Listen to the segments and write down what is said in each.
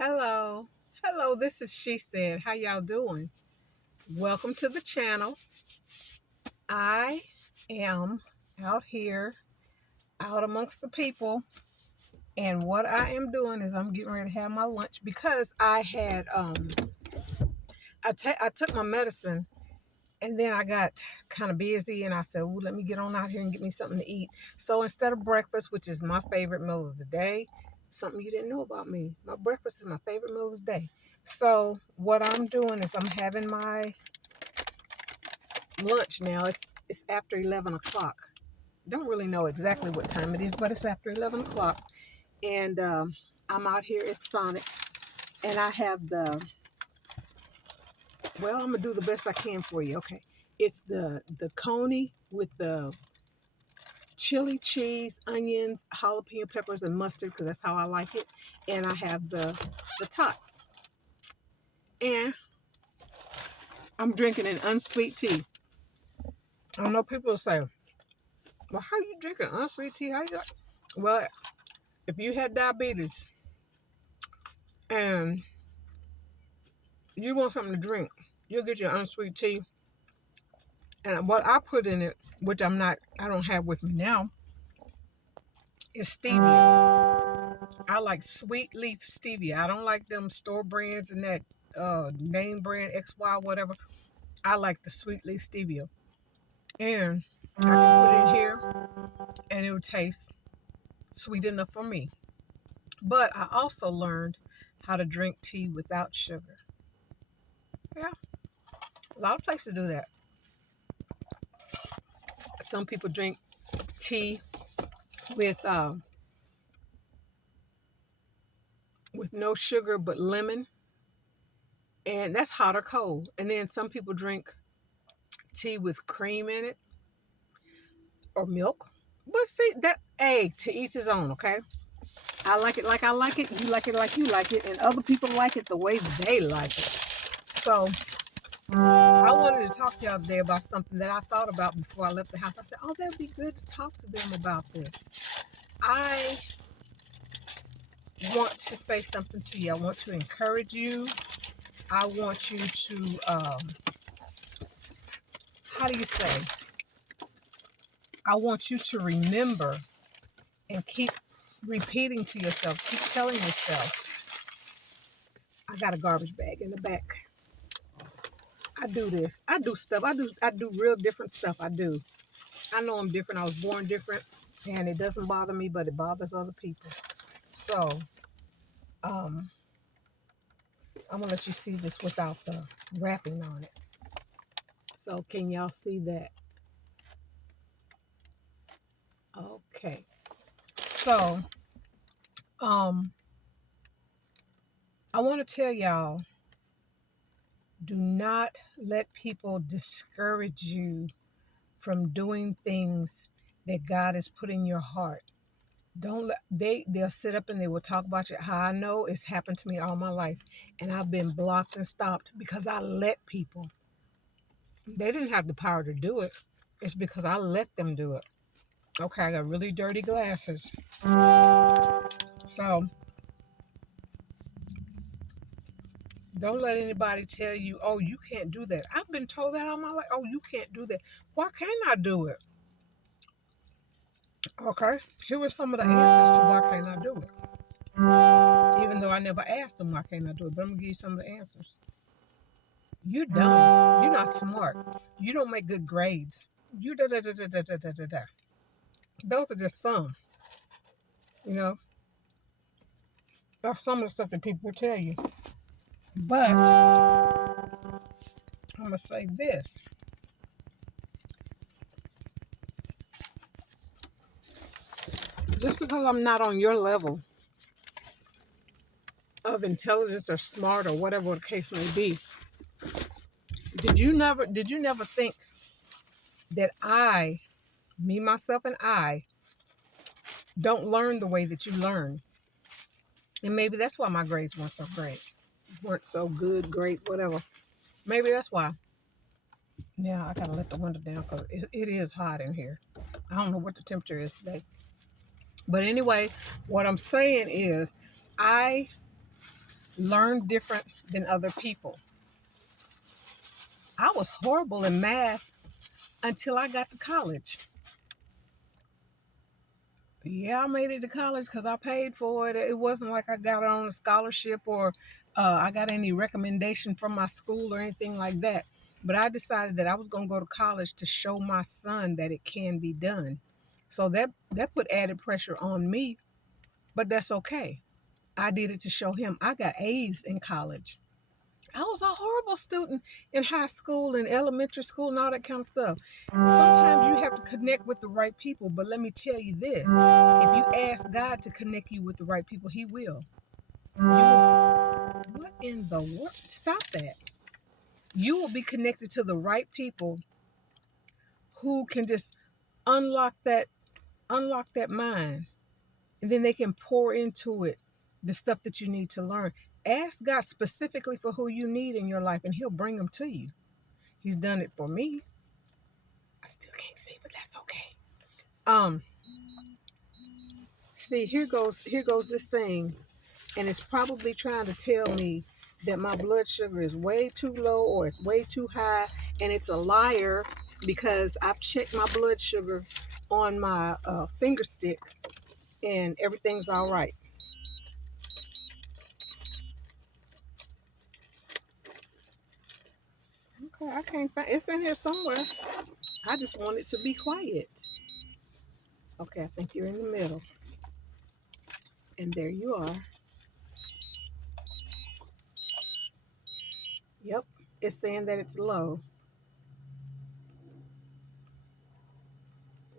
Hello. Hello, this is She Said. How y'all doing? Welcome to the channel. I am out here, out amongst the people, and what I am doing is I'm getting ready to have my lunch because I had I took my medicine and then I got kind of busy and I said, "Ooh, let me get on out here and get me something to eat." So instead of breakfast, which is my favorite meal of the day, something you didn't know about me, my breakfast is my favorite meal of the day. So what I'm doing is I'm having my lunch now. It's after 11 o'clock. Don't really know exactly what time it is, but it's after 11 o'clock. And I'm out here at Sonic. And I have well, I'm going to do the best I can for you. Okay. It's the coney with the chili cheese, onions, jalapeno peppers, and mustard because that's how I like it. And I have the tots. And I'm drinking an unsweet tea. I know people will say, well, how you drinking unsweet tea? How you got? Well, if you had diabetes and you want something to drink, you'll get your unsweet tea. And what I put in it, which I don't have with me now, is stevia. I like sweet leaf stevia. I don't like them store brands and that name brand XY, whatever. I like the sweet leaf stevia. And I can put it in here and it will taste sweet enough for me. But I also learned how to drink tea without sugar. Yeah, a lot of places do that. Some people drink tea with no sugar but lemon, and that's hot or cold. And then some people drink tea with cream in it or milk. But see that, hey, to each his own. Okay, I like it like I like it. You like it like you like it, and other people like it the way they like it. So I wanted to talk to y'all today about something that I thought about before I left the house. I said, oh, that'd be good to talk to them about this. I want to say something to you. I want to encourage you. I want you to, how do you say? I want you to remember and keep repeating to yourself, keep telling yourself, I got a garbage bag in the back. I do this. I do stuff. I do real different stuff. I do. I know I'm different. I was born different and it doesn't bother me, but it bothers other people. So, um, I'm gonna let you see this without the wrapping on it. So can y'all see that? Okay. So, um, I want to tell y'all, do not let people discourage you from doing things that God has put in your heart. Don't let they'll sit up and they will talk about you. How I know it's happened to me all my life, and I've been blocked and stopped because I let people. They didn't have the power to do it. It's because I let them do it. Okay, I got really dirty glasses. So don't let anybody tell you, oh, you can't do that. I've been told that all my life. Oh, you can't do that. Why can't I do it? Okay, here are some of the answers to why can't I do it. Even though I never asked them why can't I do it, but I'm gonna give you some of the answers. You're dumb. You're not smart. You don't make good grades. You da da da da da da da da da. Those are just some, you know. That's some of the stuff that people will tell you. But I'm gonna say this. Just because I'm not on your level of intelligence or smart or whatever the case may be, did you never think that me, myself, and I don't learn the way that you learn? And maybe that's why my grades weren't so great, weren't so good, great, whatever. Maybe that's why. Now I gotta let the window down because it is hot in here. I don't know what the temperature is today. But anyway, what I'm saying is I learn different than other people. I was horrible in math until I got to college. Yeah, I made it to college because I paid for it. It wasn't like I got it on a scholarship or I got any recommendation from my school or anything like that. But I decided that I was going to go to college to show my son that it can be done. So that put added pressure on me, but that's okay. I did it to show him. I got A's in college. I was a horrible student in high school and elementary school and all that kind of stuff. Sometimes you have to connect with the right people, but let me tell you this. If you ask God to connect you with the right people, He will. What in the world? Stop that. You will be connected to the right people who can just unlock that mind. And then they can pour into it the stuff that you need to learn. Ask God specifically for who you need in your life, and He'll bring them to you. He's done it for me. I still can't see, but that's okay. Um, See, here goes this thing, and it's probably trying to tell me that my blood sugar is way too low or it's way too high, and it's a liar because I've checked my blood sugar on my finger stick, and everything's all right. Okay, I can't find it's in here somewhere. I just want it to be quiet. Okay, I think you're in the middle, and there you are. Yep, it's saying that it's low.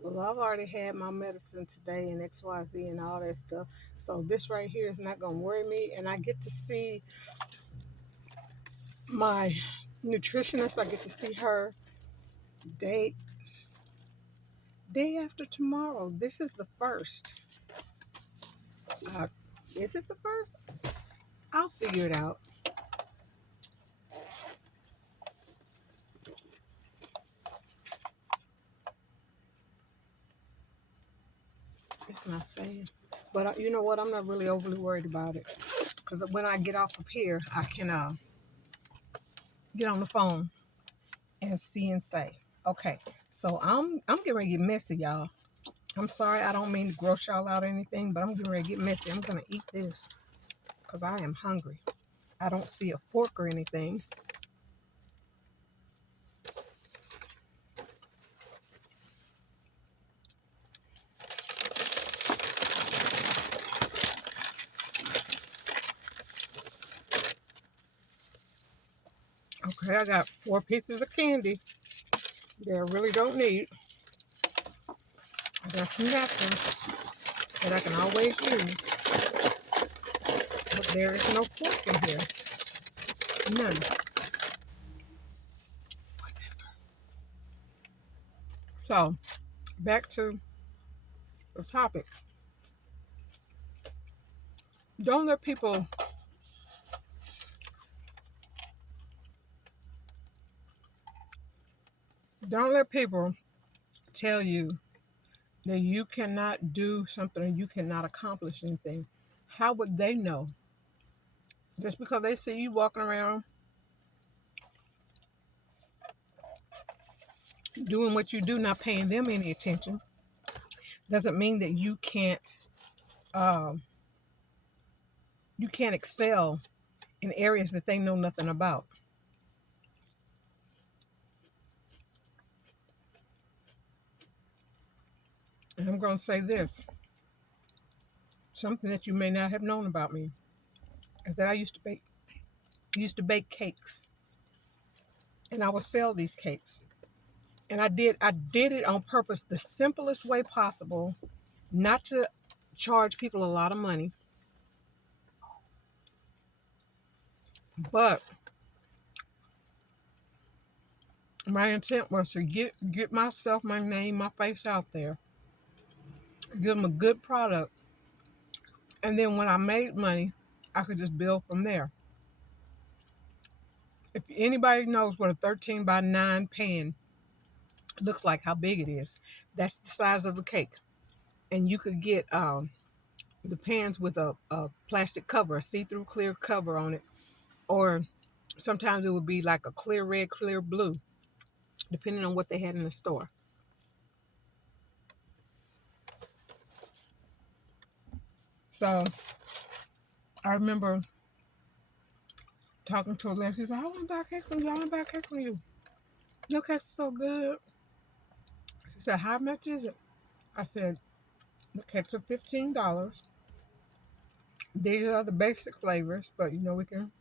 Well, I've already had my medicine today and XYZ and all that stuff. So this right here is not going to worry me. And I get to see my nutritionist. I get to see her day after tomorrow. This is the first. Uh, is it the first? I'll figure it out. It's not saying. But you know what? I'm not really overly worried about it. Because when I get off of here, I can get on the phone and see and say. Okay, so I'm getting ready to get messy, y'all. I'm sorry, I don't mean to gross y'all out or anything, but I'm getting ready to get messy. I'm going to eat this because I am hungry. I don't see a fork or anything. Okay, I got 4 pieces of candy that I really don't need. I got some napkins that I can always use, but there is no fork in here. None. So, back to the topic. Don't let people don't let people tell you that you cannot do something or you cannot accomplish anything. How would they know? Just because they see you walking around doing what you do, not paying them any attention, doesn't mean that um, you can't excel in areas that they know nothing about. And I'm going to say this, something that you may not have known about me is that I used to bake cakes, and I would sell these cakes. And I did it on purpose, the simplest way possible, not to charge people a lot of money, but my intent was to get myself, my name, my face out there, give them a good product, and then when I made money, I could just build from there. If anybody knows what a 13 by 9 pan looks like, how big it is, that's the size of the cake. And you could get the pans with a plastic cover, a see-through clear cover on it, or sometimes it would be like a clear red, clear blue, depending on what they had in the store. So I remember talking to a lady. She said, "I want to buy cake from you. I want to buy cake from you. Your cake's so good." She said, "How much is it?" I said, "The cakes are $15. These are the basic flavors, but you know we can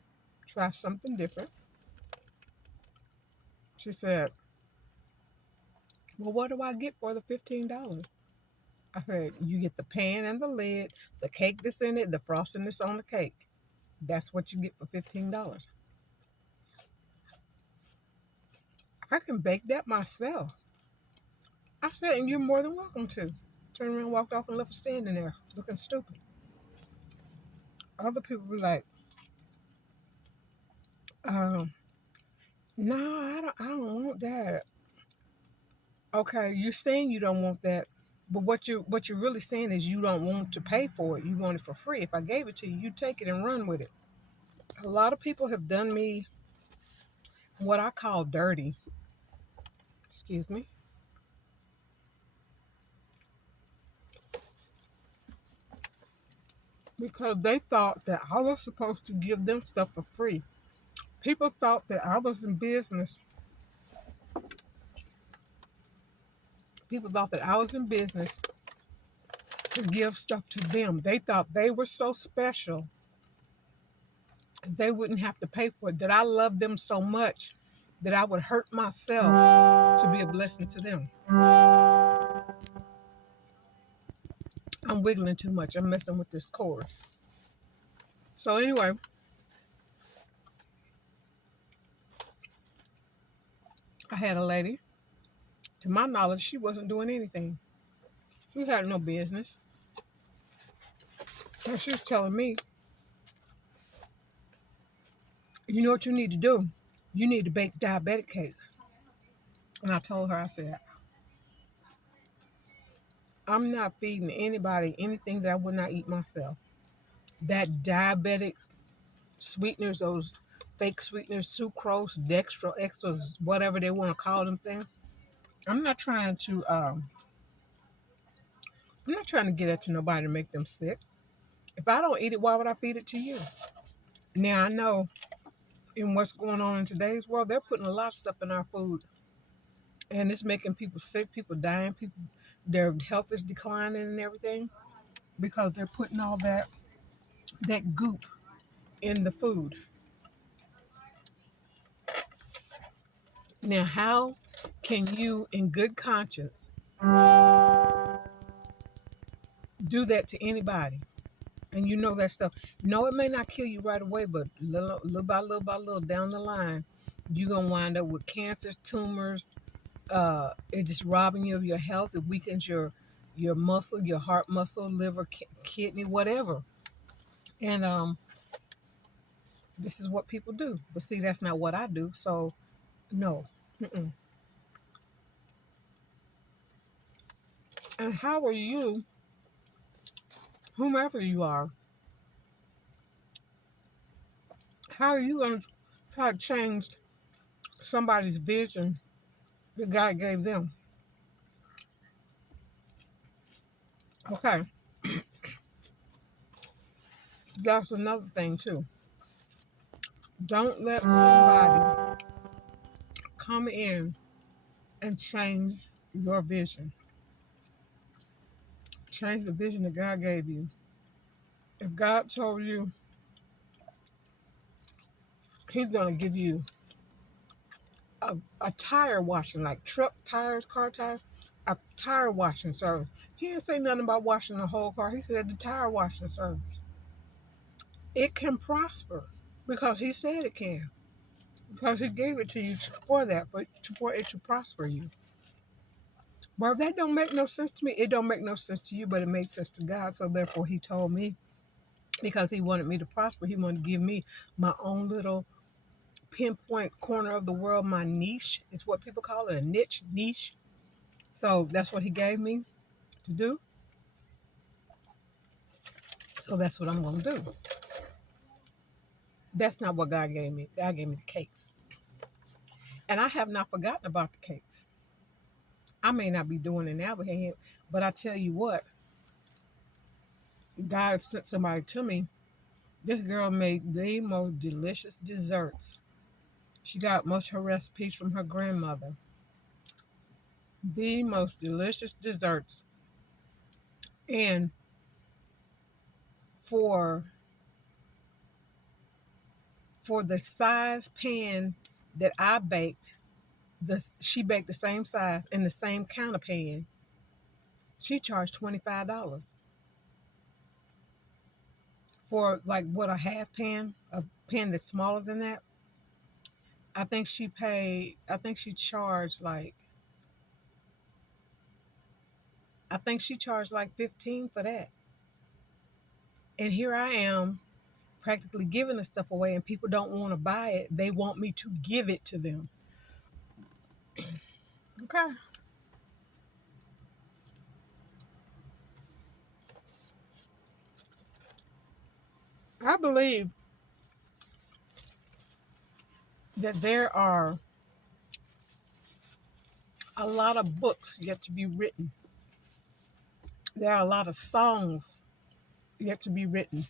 try something different." She said, "Well, what do I get for the $15?" I said, "You get the pan and the lid, the cake that's in it, the frosting that's on the cake. That's what you get for $15. I can bake that myself." I said, "And you're more than welcome to." Turned around, walked off, and left her standing there looking stupid. Other people were like, um, "No, I don't want that." Okay, you're saying you don't want that, but what you're really saying is you don't want to pay for it. You want it for free. If I gave it to you, you take it and run with it. A lot of people have done me what I call dirty. Excuse me. Because they thought that I was supposed to give them stuff for free. People thought that I was in business. People thought that I was in business to give stuff to them. They thought they were so special they wouldn't have to pay for it. That I loved them so much that I would hurt myself to be a blessing to them. I'm wiggling too much. I'm messing with this cord. So anyway, I had a lady. To my knowledge, she wasn't doing anything. She had no business. And she was telling me, "You know what you need to do? You need to bake diabetic cakes." And I told her, I said, "I'm not feeding anybody anything that I would not eat myself. That diabetic sweeteners, those fake sweeteners, sucrose, dextro, extras, whatever they want to call them things. I'm not trying to I'm not trying to get it to nobody to make them sick. If I don't eat it, why would I feed it to you?" Now I know in what's going on in today's world, they're putting a lot of stuff in our food, and it's making people sick, people dying, people their health is declining and everything because they're putting all that goop in the food. Now, how can you, in good conscience, do that to anybody? And you know that stuff. No, it may not kill you right away, but little by little by little down the line, you're gonna wind up with cancer, tumors. It's just robbing you of your health. It weakens your muscle, your heart muscle, liver, kidney, whatever. And this is what people do. But see, that's not what I do. So no. Mm-mm. And how are you, whomever you are, how are you gonna try to change somebody's vision that God gave them? Okay, that's another thing too. Don't let somebody come in and change your vision. Change the vision that God gave you. If God told you He's going to give you a tire washing, like truck tires, car tires, a tire washing service. He didn't say nothing about washing the whole car. He said the tire washing service. It can prosper because He said it can. Because He gave it to you for that, but for it to prosper you. Well, that don't make no sense to me. It don't make no sense to you, but it makes sense to God. So therefore, He told me because He wanted me to prosper. He wanted to give me my own little pinpoint corner of the world. My niche is what people call it, a niche. So that's what He gave me to do. So that's what I'm going to do. That's not what God gave me. God gave me the cakes. And I have not forgotten about the cakes. I may not be doing it now, but I tell you what, God sent somebody to me. This girl made the most delicious desserts. She got most of her recipes from her grandmother. The most delicious desserts. And for the size pan that I baked, she baked the same size in the same counter pan. She charged $25 for like what, a half pan, a pan that's smaller than that. I think she charged like I think she charged like 15 for that. And here I am practically giving the stuff away, and people don't want to buy it. They want me to give it to them. Okay. I believe that there are a lot of books yet to be written. There are a lot of songs yet to be written.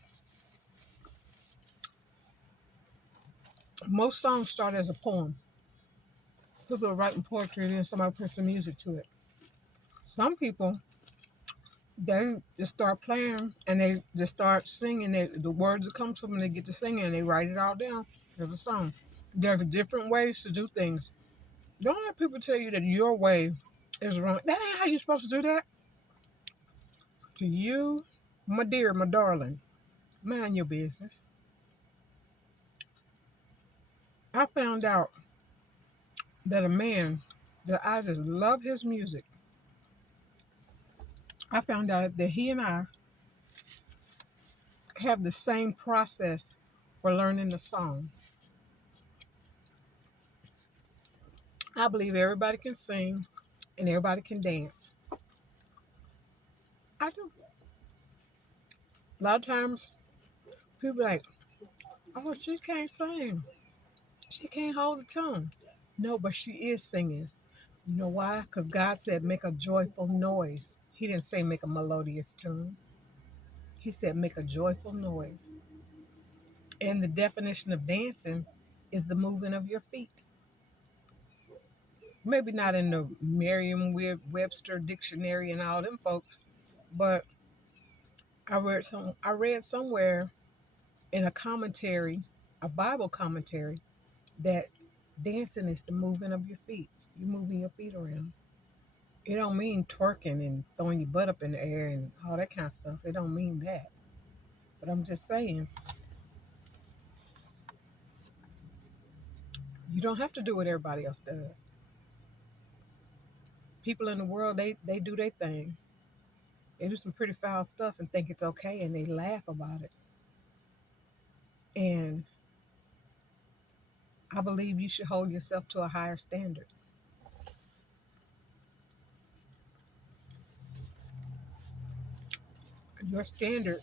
Most songs start as a poem. People are writing poetry and then somebody puts the music to it. Some people, they just start playing and they just start singing. The words that come to them, they get to singing and they write it all down. There's a song. There's different ways to do things. Don't let people tell you that your way is wrong. That ain't how you're supposed to do that. To you, my dear, my darling, mind your business. I found out that a man that I just love his music. I found out that he and I have the same process for learning the song. I believe everybody can sing and everybody can dance. I do. A lot of times people are like, oh, she can't sing. She can't hold a tune. No, but she is singing. You know why? Because God said make a joyful noise. He didn't say make a melodious tune. He said make a joyful noise. And the definition of dancing is the moving of your feet. Maybe not in the Merriam-Webster dictionary and all them folks, but I read somewhere in a commentary, a Bible commentary, that dancing is the moving of your feet. You're moving your feet around. It don't mean twerking and throwing your butt up in the air and all that kind of stuff. It don't mean that. But I'm just saying, you don't have to do what everybody else does. People in the world, they do their thing. They do some pretty foul stuff and think it's okay and they laugh about it. And I believe you should hold yourself to a higher standard. Your standard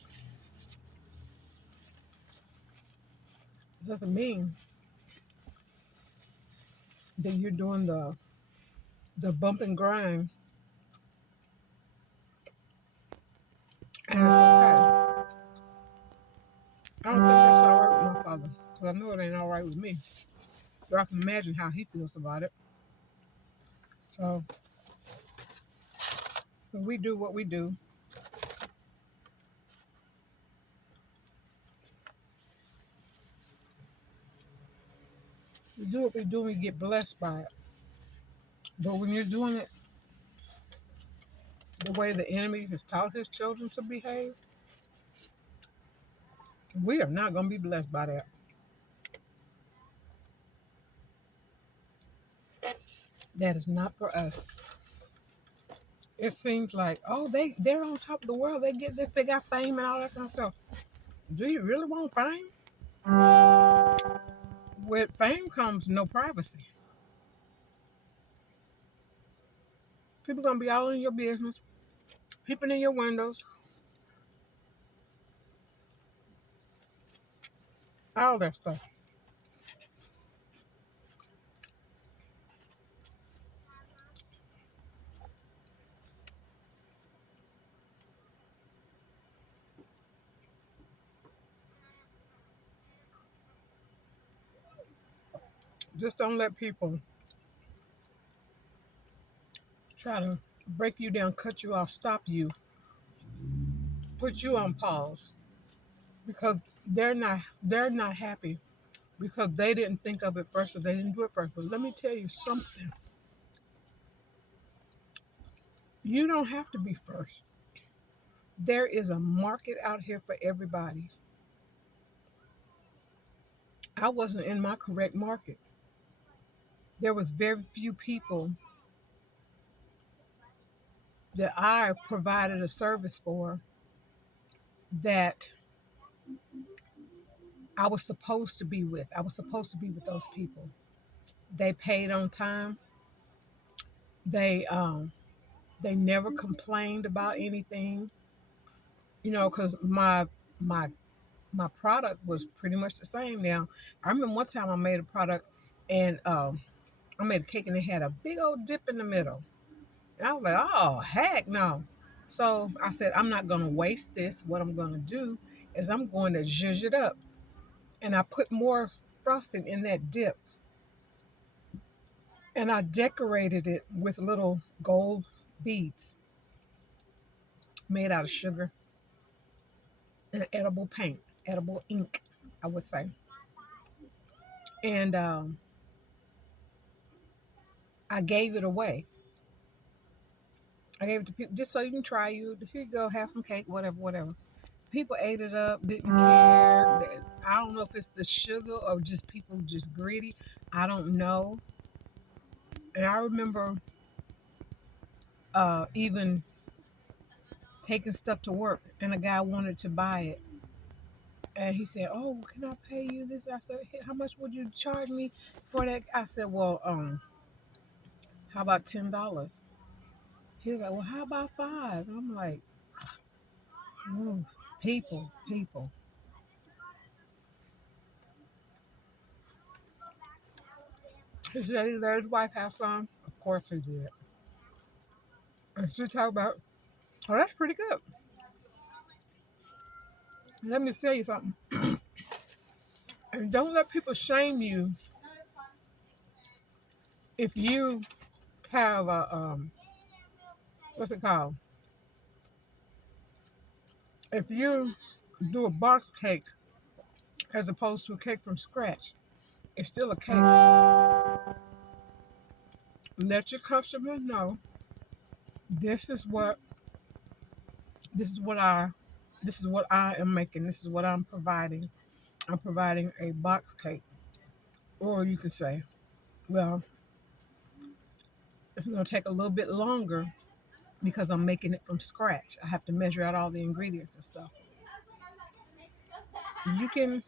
doesn't mean that you're doing the bump and grind, and it's okay. I don't think that's all right with my father, because I know it ain't all right with me. So I can imagine how he feels about it. So we do what we do. We do what we do and we get blessed by it. But when you're doing it the way the enemy has taught his children to behave, we are not going to be blessed by that. That is not for us. It seems like, oh, they're on top of the world. They get this, they got fame and all that kind of stuff. Do you really want fame? With fame comes no privacy. People gonna be all in your business, peeping in your windows, all that stuff. Just don't let people try to break you down, cut you off, stop you, put you on pause because they're not happy because they didn't think of it first or they didn't do it first. But let me tell you something. You don't have to be first. There is a market out here for everybody. I wasn't in my correct market. There was very few people that I provided a service for that I was supposed to be with. I was supposed to be with those people. They paid on time. They they never complained about anything. Because my my product was pretty much the same. Now I remember one time I made a product and I made a cake and it had a big old dip in the middle. And I was like, oh heck no. So I said, I'm not gonna waste this. What I'm gonna do is I'm going to zhuzh it up. And I put more frosting in that dip. And I decorated it with little gold beads made out of sugar and edible paint, edible ink, I would say. And I gave it away. I gave it to people just so you can try you. Here you go, have some cake, whatever, whatever. People ate it up, didn't care. I don't know if it's the sugar or just people just greedy. I don't know. And I remember even taking stuff to work, and a guy wanted to buy it, and he said, "Oh, can I pay you this?" I said, "Hey, how much would you charge me for that?" I said, "Well, how about $10?" He was like, "Well, how about five?" And I'm like, "Ooh, people." He said he let his wife have some. Of course he did. And she talked about, "Oh, that's pretty good." Let me tell you something. And don't let people shame you if you have a what's it called? If you do a box cake as opposed to a cake from scratch, it's still a cake. Let your customer know this is what this is what I this is what I am making. This is what I'm providing. I'm providing a box cake. Or you could say, well, it's gonna take a little bit longer because I'm making it from scratch. I have to measure out all the ingredients and stuff. You can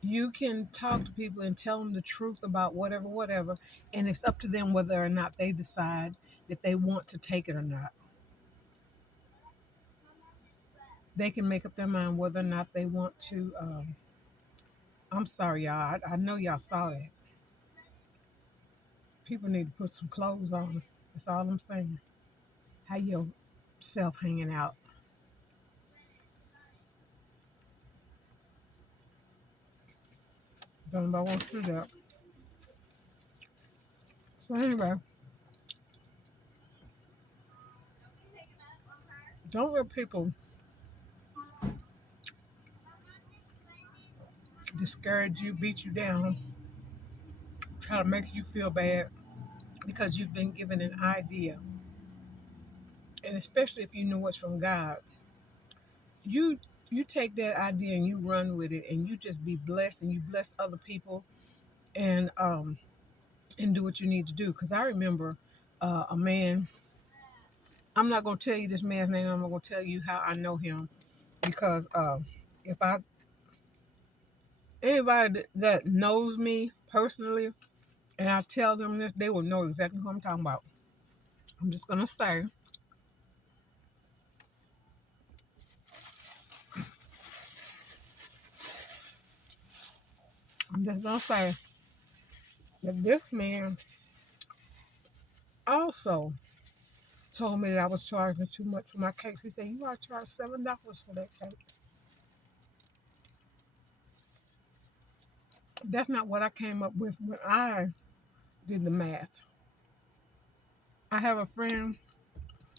you can talk to people and tell them the truth about whatever, and it's up to them whether or not they decide that they want to take it or not. They can make up their mind whether or not they want to. I'm sorry, y'all. I know y'all saw that. People need to put some clothes on. That's all I'm saying. How yourself hanging out. Don't nobody want to do that. So anyway, don't let people discourage you, beat you down, try to make you feel bad because you've been given an idea. And especially if you know it's from God, you you take that idea and you run with it, and you just be blessed, and you bless other people, and do what you need to do. Because I remember a man. I'm not gonna tell you this man's name. I'm not gonna tell you how I know him because if I anybody that knows me personally and I tell them this, they will know exactly who I'm talking about. I'm just gonna say just gonna say that this man also told me that I was charging too much for my cakes. He said, "You are charged $7 for that cake." That's not what I came up with when I did the math. I have a friend.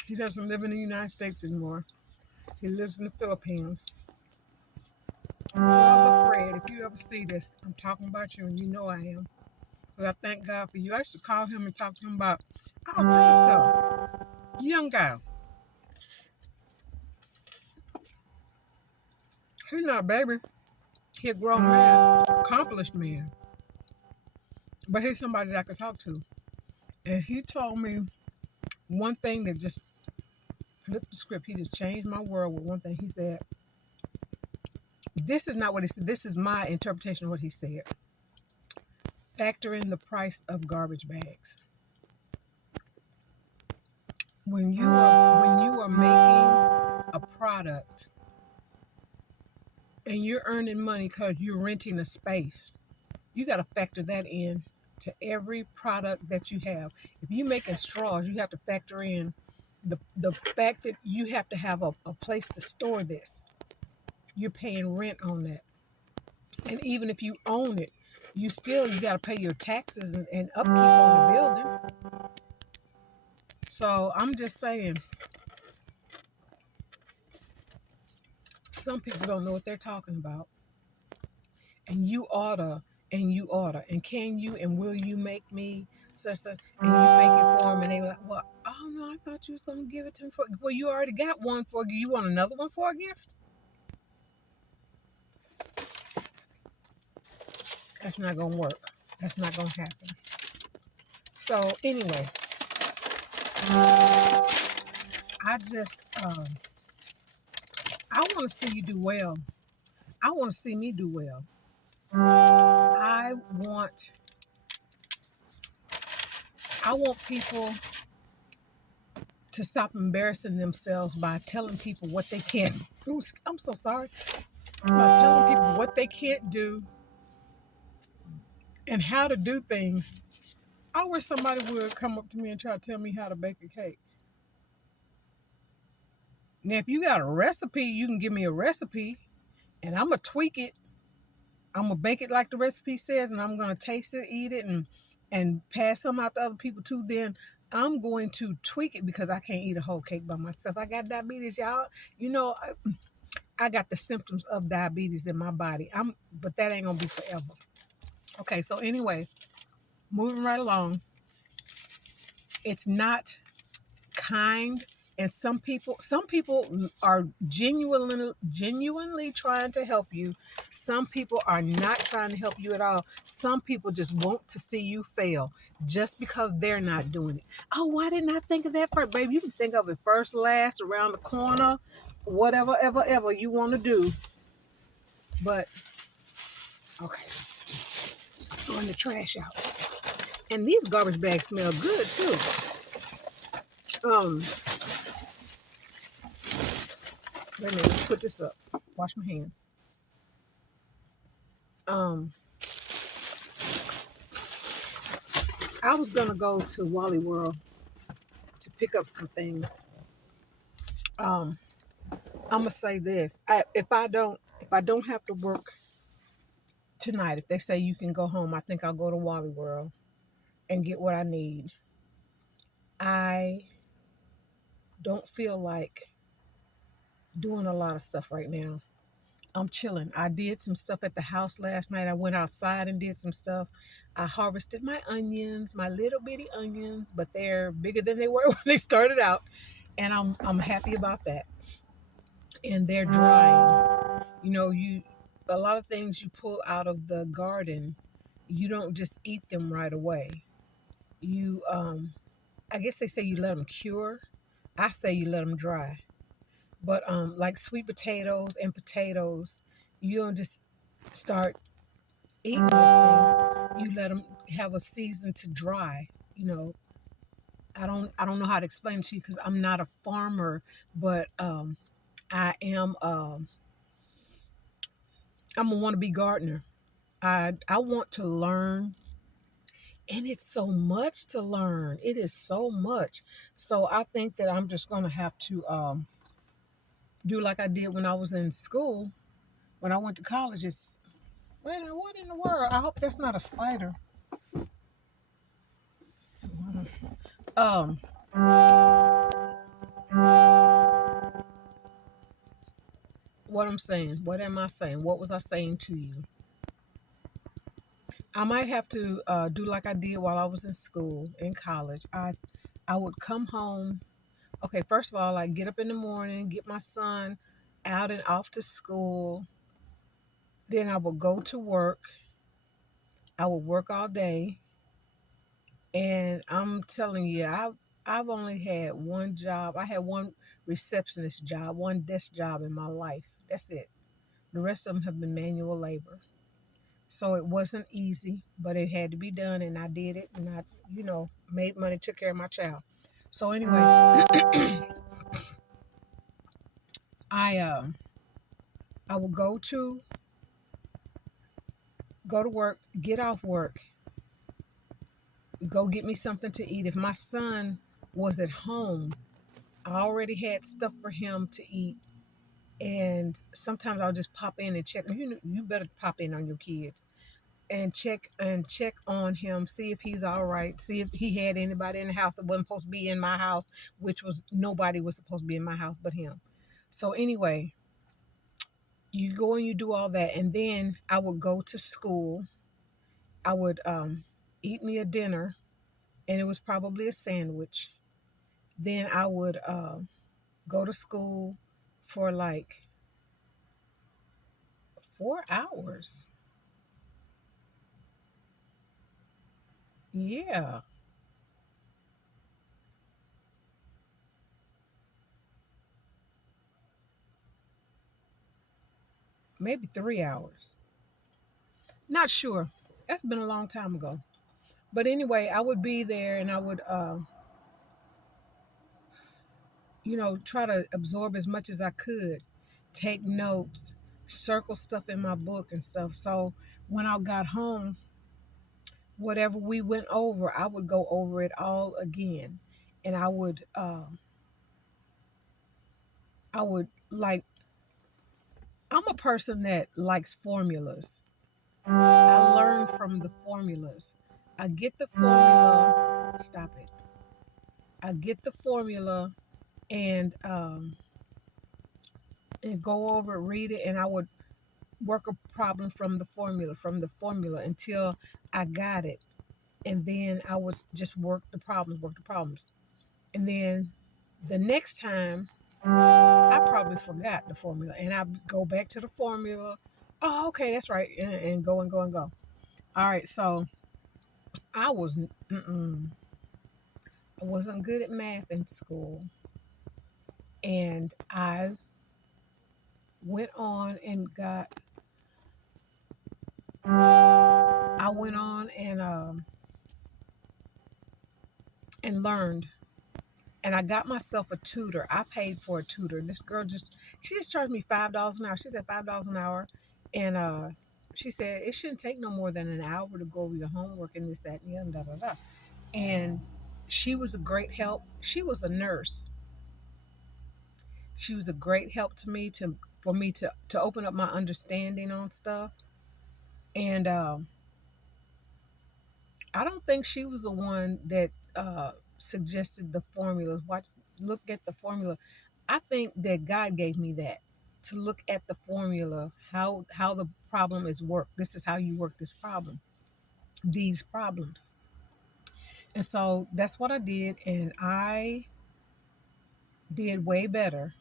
He doesn't live in the United States anymore. He lives in the Philippines. Brother Fred, if you ever see this, I'm talking about you, and you know I am. But I thank God for you. I used to call him and talk to him about all kind of stuff. Young guy. He's not a baby. He's a grown man, accomplished man. But he's somebody that I could talk to. And he told me one thing that just flipped the script. He just changed my world with one thing. He said, this is not what he said. This is my interpretation of what he said. Factor in the price of garbage bags. When you are making a product and you're earning money because you're renting a space, you got to factor that in to every product that you have. If you're making straws, you have to factor in the fact that you have to have a place to store this. You're paying rent on that. And even if you own it, you got to pay your taxes and upkeep on the building. So I'm just saying, some people don't know what they're talking about. And you oughta, and can you and will you make me such a, and you make it for them, and they were like, well, oh no, I thought you was gonna give it to me for, well, you already got one for you. You want another one for a gift? That's not gonna work. That's not gonna happen. So anyway, I just I want to see you do well. I want to see me do well. I want people to stop embarrassing themselves by telling people what they can't. I'm so sorry. By telling people what they can't do and how to do things. I wish somebody would come up to me and try to tell me how to bake a cake. Now, if you got a recipe, you can give me a recipe, and I'm going to tweak it. I'm going to bake it like the recipe says, and I'm going to taste it, eat it, and pass some out to other people too. Then I'm going to tweak it because I can't eat a whole cake by myself. I got diabetes, y'all. You know, I got the symptoms of diabetes in my body. But that ain't going to be forever. Okay, so anyway, moving right along. It's not kind, and some people are genuinely trying to help you. Some people are not trying to help you at all. Some people just want to see you fail just because they're not doing it. Oh, why didn't I think of that first? Baby, you can think of it first, last, around the corner, whatever ever you want to do. But okay, throwing the trash out. And these garbage bags smell good too. Wait a minute, let's put this up. Wash my hands. I was gonna go to Wally World to pick up some things. I'm gonna say this: if I don't have to work tonight, if they say you can go home, I think I'll go to Wally World and get what I need. I don't feel like doing a lot of stuff right now. I'm chilling. I did some stuff at the house last night. I went outside and did some stuff. I harvested my onions, my little bitty onions, but they're bigger than they were when they started out, and I'm happy about that. And they're drying. You know, a lot of things you pull out of the garden, you don't just eat them right away. You I guess they say you let them cure. I say you let them dry. But like sweet potatoes and potatoes, you don't just start eating those things. You let them have a season to dry. You know, I don't know how to explain it to you because I'm not a farmer, but I am I'm a wannabe gardener. I want to learn, and it's so much to learn. It is so much. So I think that I'm just gonna have to do like I did when I was in school. When I went to college, it's wait, what in the world? I hope that's not a spider. Um, what I'm saying? What am I saying? What was I saying to you? I might have to do like I did while I was in school, in college. I would come home. Okay, first of all, I get up in the morning, get my son out and off to school. Then I would go to work. I would work all day, and I'm telling you, I've only had one job. I had one receptionist job, one desk job in my life. That's it. The rest of them have been manual labor. So it wasn't easy, but it had to be done, and I did it, and I, made money, took care of my child. So anyway, I I would go to work, get off work, go get me something to eat. If my son was at home, I already had stuff for him to eat, and sometimes I'll just pop in and check. You better pop in on your kids and check on him, see if he's all right, see if he had anybody in the house that wasn't supposed to be in my house, which was nobody was supposed to be in my house but him. So anyway, you go and you do all that, and then I would go to school. I would eat me a dinner, and it was probably a sandwich. Then I would go to school for like 4 hours. Yeah, maybe 3 hours. Not sure. That's been a long time ago. But anyway, I would be there, and I would, try to absorb as much as I could, take notes, circle stuff in my book and stuff. So when I got home, whatever we went over, I would go over it all again. And I would like, I'm a person that likes formulas. I learn from the formulas. I get the formula, stop it. I get the formula and, and go over it, read it, and I would work a problem from the formula until I got it. And then I would just work the problems. And then the next time, I probably forgot the formula, and I go back to the formula. Oh, okay, that's right, and go and go and go. All right, so I was, I wasn't good at math in school, and went on and got, I went on and learned, and I got myself a tutor. I paid for a tutor. This girl she just charged me $5 an hour. She said $5 an hour, and she said it shouldn't take no more than an hour to go over your homework and this, that, and the other, da da da. And she was a great help. She was a nurse. She was a great help to me for me to open up my understanding on stuff. And I don't think she was the one that suggested the formulas. Look at the formula. I think that God gave me that to look at the formula, how the problem is worked. This is how you work this problem, these problems. And so that's what I did, and I did way better.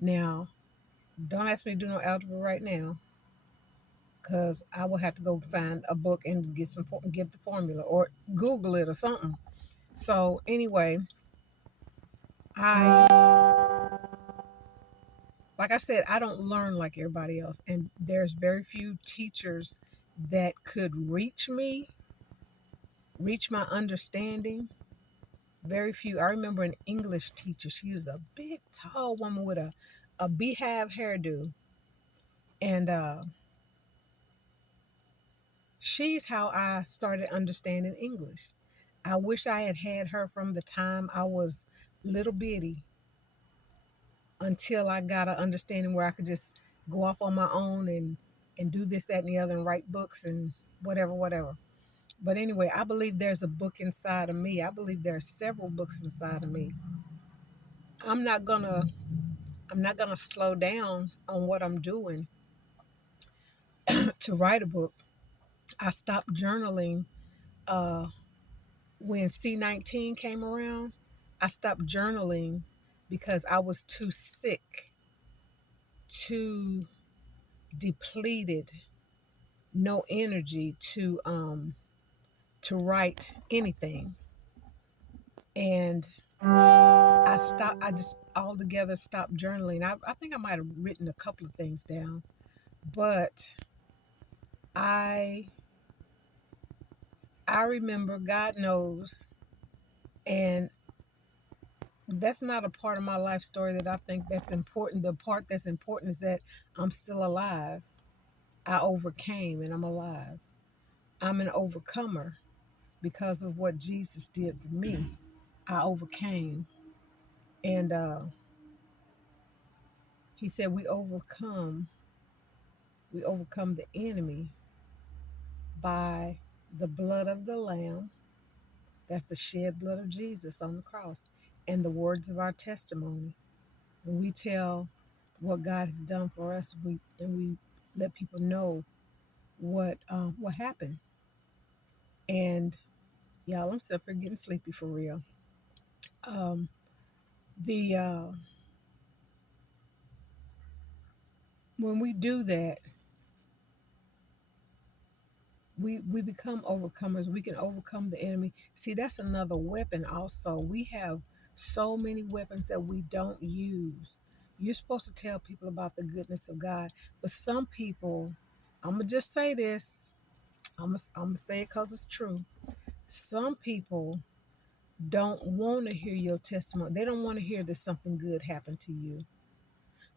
Now, don't ask me to do no algebra right now, because I will have to go find a book and get the formula or Google it or something. So anyway, I like I said, I don't learn like everybody else, and there's very few teachers that could reach my understanding. Very few. I remember an English teacher. She was a big, tall woman with a beehive hairdo, and she's how I started understanding English. I wish I had had her from the time I was little bitty until I got an understanding where I could just go off on my own and do this, that, and the other, and write books and whatever, whatever. But anyway, I believe there's a book inside of me. I believe there are several books inside of me. I'm not gonna I'm not gonna slow down on what I'm doing to write a book. I stopped journaling uh, when C-19 came around. I stopped journaling because I was too sick, too depleted, no energy to write anything. And I just altogether stopped journaling. I think I might have written a couple of things down, but I I remember, God knows, and that's not a part of my life story that I think that's important. The part that's important is that I'm still alive. I overcame and I'm alive. I'm an overcomer because of what Jesus did for me. I overcame. And he said we overcome the enemy by the blood of the Lamb. That's the shed blood of Jesus on the cross, and the words of our testimony. When we tell what God has done for us, we let people know what happened. And y'all, I'm still getting sleepy for real. Um, the When we do that, we become overcomers. We can overcome the enemy. See, that's another weapon also. We have so many weapons that we don't use. You're supposed to tell people about the goodness of God, but some people, I'm gonna just say this. I'm gonna say it because it's true. Some people don't want to hear your testimony. They don't want to hear that something good happened to you.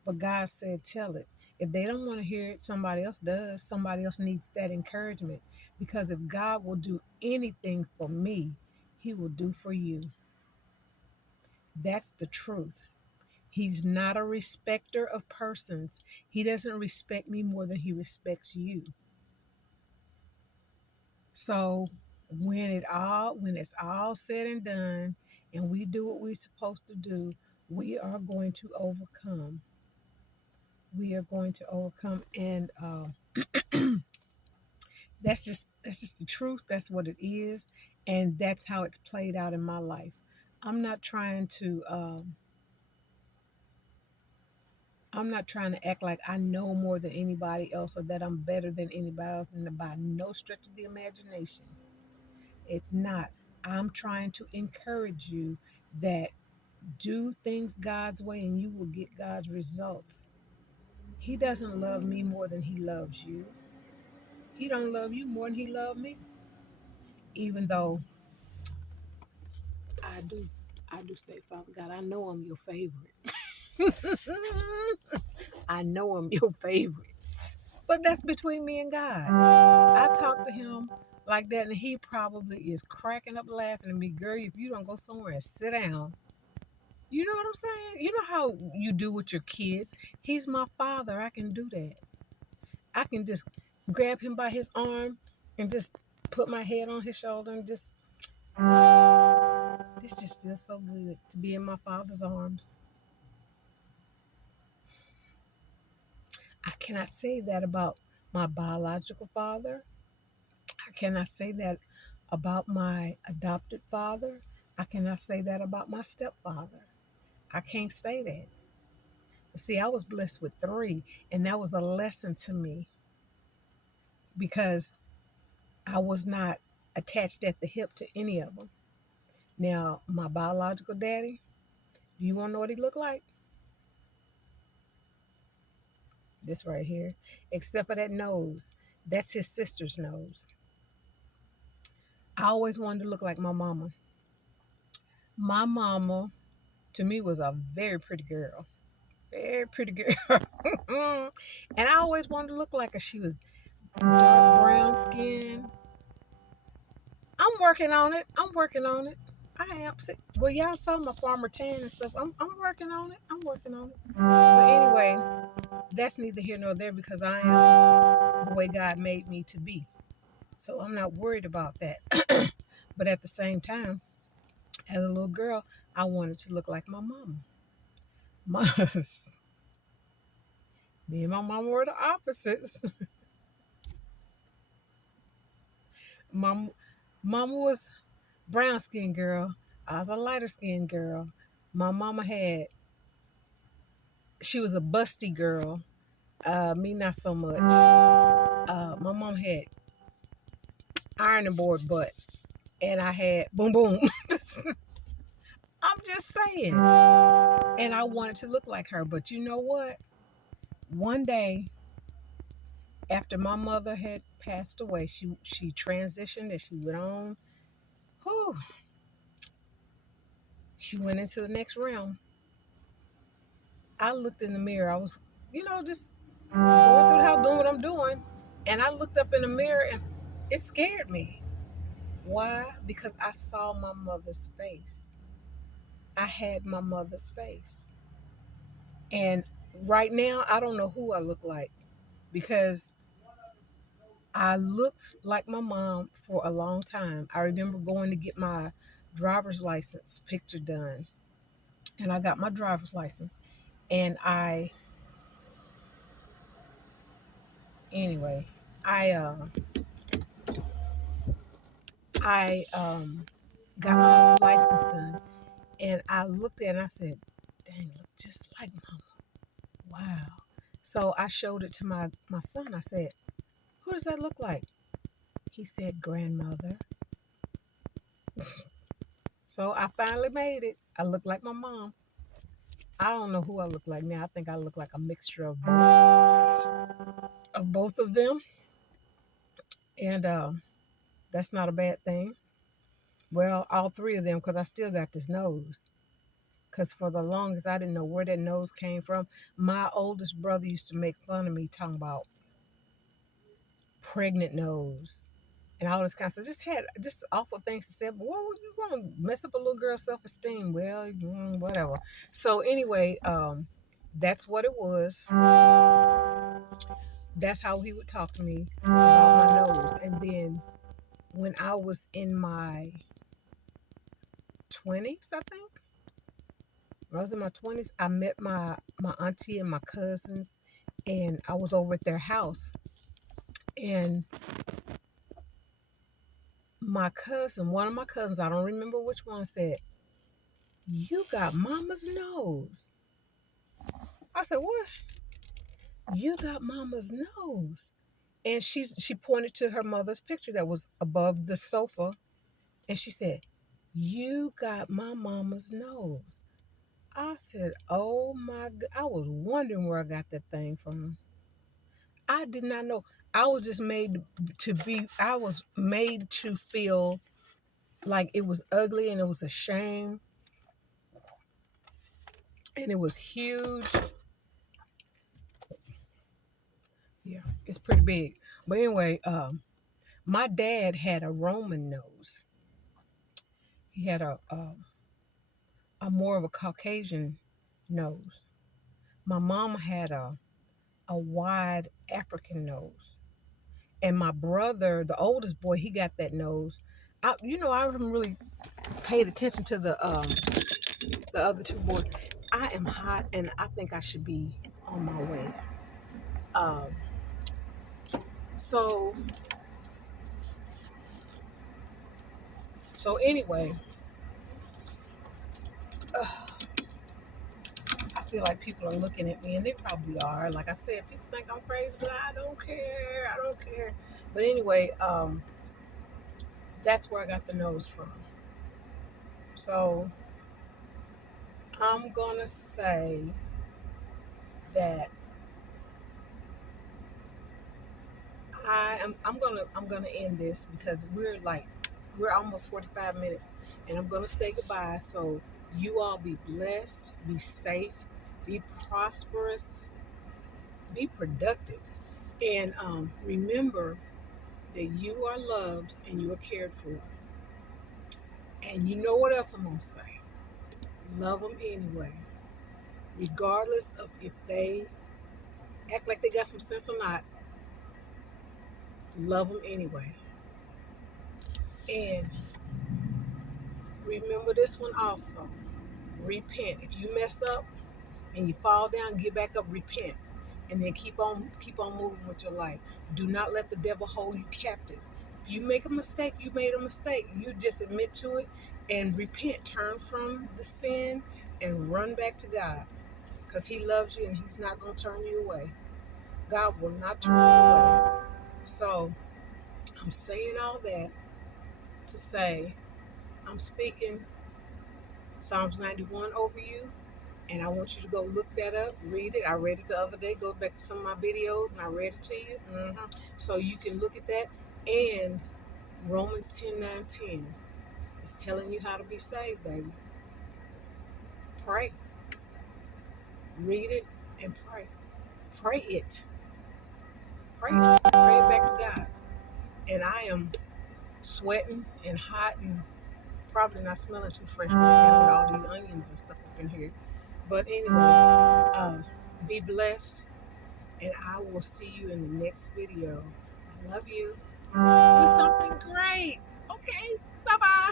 But God said, tell it. If they don't want to hear it, somebody else does. Somebody else needs that encouragement. Because if God will do anything for me, he will do for you. That's the truth. He's not a respecter of persons. He doesn't respect me more than he respects you. So when it's all said and done and we do what we're supposed to do, we are going to overcome. We are going to overcome, and that's just the truth. That's what it is, and that's how it's played out in my life. I'm not trying to I'm not trying to act like I know more than anybody else or that I'm better than anybody else, and by no stretch of the imagination. It's not. I'm trying to encourage you that do things God's way and you will get God's results. He doesn't love me more than he loves you. He don't love you more than he loved me. Even though I do I do say, Father God, I know I'm your favorite. I know I'm your favorite. But that's between me and God. I talk to him like that and he probably is cracking up laughing at me. Girl, if you don't go somewhere and sit down. You know what I'm saying? You know how you do with your kids. He's my father. I can do that. I can just grab him by his arm and just put my head on his shoulder and just, this just feels so good to be in my father's arms. I cannot say that about my biological father. I cannot say that about my adopted father. I cannot say that about my stepfather. I can't say that. But see, I was blessed with three, and that was a lesson to me because I was not attached at the hip to any of them. Now, my biological daddy, do you want to know what he looked like? This right here. Except for that nose. That's his sister's nose. I always wanted to look like my mama. My mama, to me, was a very pretty girl. Very pretty girl. And I always wanted to look like her. She was dark brown skin, I'm working on it. I'm working on it. I am. Well, y'all saw my farmer tan and stuff. I'm working on it. I'm working on it. But anyway, that's neither here nor there because I am the way God made me to be. So I'm not worried about that. But at the same time, as a little girl, I wanted to look like my mama. My, me and my mama were the opposites. Mama, mama was brown skinned girl. I was a lighter skinned girl. My mama she was a busty girl. Me not so much. My mom had ironing board butt, and I had boom boom. I'm just saying. And I wanted to look like her, but you know what? One day, after my mother had passed away, she transitioned and she went on. Whew, she went into the next realm. I looked in the mirror. I was, just going through the house doing what I'm doing, and I looked up in the mirror and it scared me. Why? Because I saw my mother's face. I had my mother's face. And right now, I don't know who I look like because I looked like my mom for a long time. I remember going to get my driver's license picture done. And I got my driver's license. And anyway, I, uh, I got my license done. And I looked at it and I said, dang, look just like mama. Wow. So I showed it to my son. I said, who does that look like? He said, grandmother. So I finally made it. I look like my mom. I don't know who I look like now. I think I look like a mixture of both of them. And that's not a bad thing. Well, all three of them, because I still got this nose. Because for the longest, I didn't know where that nose came from. My oldest brother used to make fun of me talking about pregnant nose and all this kind of stuff. Just had just awful things to say. But what would you want to mess up a little girl's self-esteem? Well, whatever. So anyway, that's what it was. That's how he would talk to me about my nose. And then when I was in my 20s, I think, when I was in my 20s, I met my auntie and my cousins, and I was over at their house. And one of my cousins, I don't remember which one, said, you got mama's nose. I said, what? You got mama's nose. And she pointed to her mother's picture that was above the sofa. And she said, you got my mama's nose. I said, oh my God. I was wondering where I got that thing from. I did not know. I was just I was made to feel like it was ugly and it was a shame. And it was huge. Yeah, it's pretty big. But anyway, my dad had a Roman nose. He had a more of a Caucasian nose. My mom had a wide African nose. And my brother, the oldest boy, he got that nose. I haven't really paid attention to the other two boys. I am hot, and I think I should be on my way. Um, so so anyway, I feel like people are looking at me, and they probably are. Like I said, people think I'm crazy, but I don't care. I don't care. But anyway, that's where I got the nose from. So I'm gonna say that I'm gonna end this because we're almost 45 minutes, and I'm gonna say goodbye. So you all be blessed, be safe, be prosperous, be productive, and remember that you are loved and you are cared for. And you know what else I'm going to say? Love them anyway. Regardless of if they act like they got some sense or not, love them anyway. And remember this one also. Repent. If you mess up and you fall down, get back up, repent. And then keep on moving with your life. Do not let the devil hold you captive. If you make a mistake, you made a mistake. You just admit to it and repent. Turn from the sin and run back to God. Because he loves you and he's not going to turn you away. God will not turn you away. So I'm saying all that to say I'm speaking Psalms 91 over you. And I want you to go look that up, read it. I read it the other day. Go back to some of my videos and I read it to you. So you can look at that. And Romans 10:9-10 is telling you how to be saved, baby. Pray. Read it and pray. Pray it. Pray it. Pray it back to God. And I am sweating and hot and probably not smelling too fresh right now with all these onions and stuff up in here. But anyway, be blessed. And I will see you in the next video. I love you. Do something great. Okay. Bye-bye.